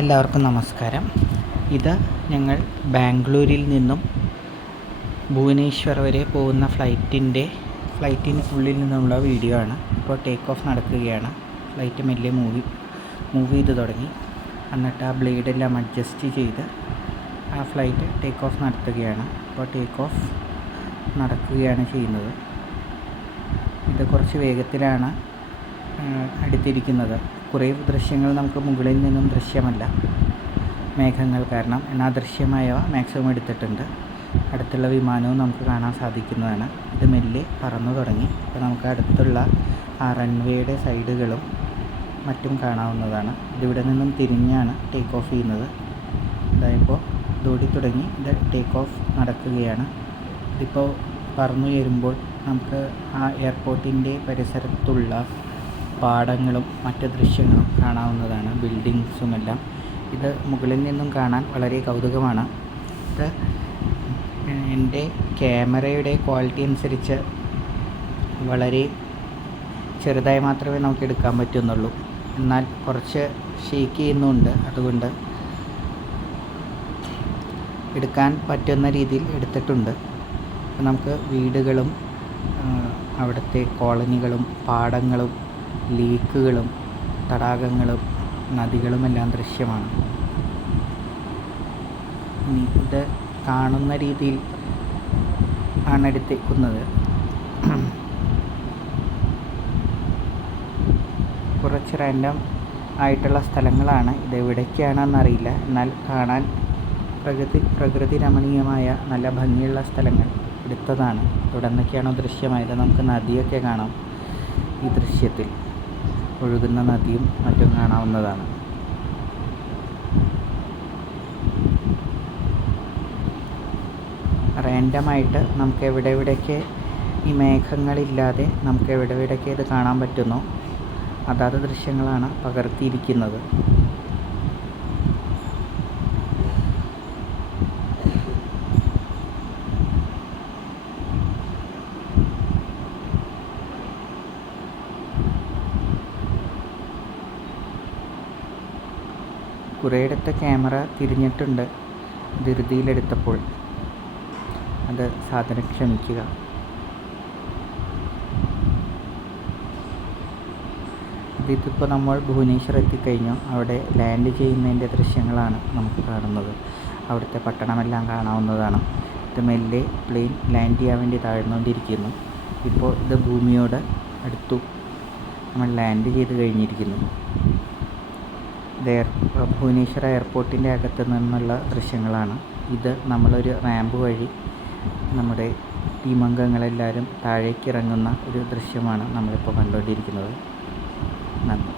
എല്ലാവർക്കും നമസ്കാരം. ഇത് ഞങ്ങൾ ബാംഗ്ലൂരിൽ നിന്നും ഭുവനേശ്വർ വരെ പോകുന്ന ഫ്ലൈറ്റിന് ഉള്ളിൽ നിന്നുള്ള വീഡിയോ ആണ്. ഇപ്പോൾ ടേക്ക് ഓഫ് നടക്കുകയാണ്. ഫ്ലൈറ്റ് മെല്ലെ മൂവ് ചെയ്ത് തുടങ്ങി. എന്നിട്ട് ആ ബ്ലേഡെല്ലാം അഡ്ജസ്റ്റ് ചെയ്ത് ആ ഫ്ലൈറ്റ് ടേക്ക് ഓഫ് നടത്തുകയാണ്. ഇപ്പോൾ ടേക്ക് ഓഫ് നടക്കുകയാണ് ചെയ്യുന്നത്. ഇത് കുറച്ച് വേഗത്തിലാണ് എടുത്തിരിക്കുന്നത്. കുറേ ദൃശ്യങ്ങൾ നമുക്ക് മുകളിൽ നിന്നും ദൃശ്യമല്ല, മേഘങ്ങൾ കാരണം. എന്നാൽ ദൃശ്യമായവ മാക്സിമം എടുത്തിട്ടുണ്ട്. അടുത്തുള്ള വിമാനവും നമുക്ക് കാണാൻ സാധിക്കുന്നതാണ്. ഇത് മെല്ലെ പറന്നു തുടങ്ങി. ഇപ്പോൾ നമുക്ക് അടുത്തുള്ള ആ റൺവേയുടെ സൈഡുകളും മറ്റും കാണാവുന്നതാണ്. ഇതിവിടെ നിന്നും തിരിഞ്ഞാണ് ടേക്ക് ഓഫ് ചെയ്യുന്നത്. ഇതായപ്പോൾ ഇതോടി തുടങ്ങി ഇത് ടേക്ക് ഓഫ് നടക്കുകയാണ്. ഇതിപ്പോൾ പറന്നു വരുമ്പോൾ നമുക്ക് ആ എയർപോർട്ടിൻ്റെ പരിസരത്തുള്ള പാടങ്ങളും മറ്റ് ദൃശ്യങ്ങളും കാണാവുന്നതാണ്, ബിൽഡിങ്സുമെല്ലാം. ഇത് മുകളിൽ നിന്നും കാണാൻ വളരെ കൗതുകമാണ്. ഇത് എൻ്റെ ക്യാമറയുടെ ക്വാളിറ്റി അനുസരിച്ച് വളരെ ചെറുതായി മാത്രമേ നമുക്ക് എടുക്കാൻ പറ്റുന്നുള്ളൂ. എന്നാൽ കുറച്ച് ഷേക്ക് ചെയ്യുന്നുണ്ട്. അതുകൊണ്ട് എടുക്കാൻ പറ്റുന്ന രീതിയിൽ എടുത്തിട്ടുണ്ട്. നമുക്ക് വീടുകളും അവിടുത്തെ കോളനികളും പാടങ്ങളും ലേക്കുകളും തടാകങ്ങളും നദികളുമെല്ലാം ദൃശ്യമാണ്. ഇനി ഇത് കാണുന്ന രീതിയിൽ ആണ് എടുത്തേക്കുന്നത്. കുറച്ച് റാൻഡം ആയിട്ടുള്ള സ്ഥലങ്ങളാണ്. ഇത് എവിടേക്കാണെന്നറിയില്ല. എന്നാൽ കാണാൻ പ്രകൃതി രമണീയമായ നല്ല ഭംഗിയുള്ള സ്ഥലങ്ങൾ എടുത്തതാണ്. ഇവിടെ നിന്നൊക്കെയാണോ ദൃശ്യമായത്. നമുക്ക് നദിയൊക്കെ കാണാം. ഈ ദൃശ്യത്തിൽ ഒഴുകുന്ന നദിയും മറ്റും കാണാവുന്നതാണ്. റാൻഡമായിട്ട് നമുക്ക് എവിടെയൊക്കെ ഈ മേഘങ്ങളില്ലാതെ നമുക്ക് എവിടെയൊക്കെ ഇത് കാണാൻ പറ്റുന്നോ അതാത് ദൃശ്യങ്ങളാണ് പകർത്തിയിരിക്കുന്നത്. കുറേയിടത്ത് ക്യാമറ തിരിഞ്ഞിട്ടുണ്ട് ധൃതിയിലെടുത്തപ്പോൾ. അത് സാധനം ക്ഷമിക്കുക. ഇതിപ്പോൾ നമ്മൾ ഭുവനേശ്വർ എത്തിക്കഴിഞ്ഞു. അവിടെ ലാൻഡ് ചെയ്യുന്നതിൻ്റെ ദൃശ്യങ്ങളാണ് നമുക്ക് കാണുന്നത്. അവിടുത്തെ പട്ടണമെല്ലാം കാണാവുന്നതാണ്. ഇത് മെല്ലെ പ്ലെയിൻ ലാൻഡ് ചെയ്യാൻ വേണ്ടി താഴ്ന്നുകൊണ്ടിരിക്കുന്നു. ഇപ്പോൾ ഇത് ഭൂമിയോട് അടുത്തു. നമ്മൾ ലാൻഡ് ചെയ്ത് കഴിഞ്ഞിരിക്കുന്നു. ഭുവനേശ്വർ എയർപോർട്ടിൻ്റെ അകത്ത് നിന്നുള്ള ദൃശ്യങ്ങളാണ്. ഇത് നമ്മളൊരു റാമ്പ് വഴി നമ്മുടെ ടീമംഗങ്ങളെല്ലാവരും താഴേക്ക് ഇറങ്ങുന്ന ഒരു ദൃശ്യമാണ് നമ്മളിപ്പോൾ കണ്ടുകൊണ്ടിരിക്കുന്നത്. നന്ദി.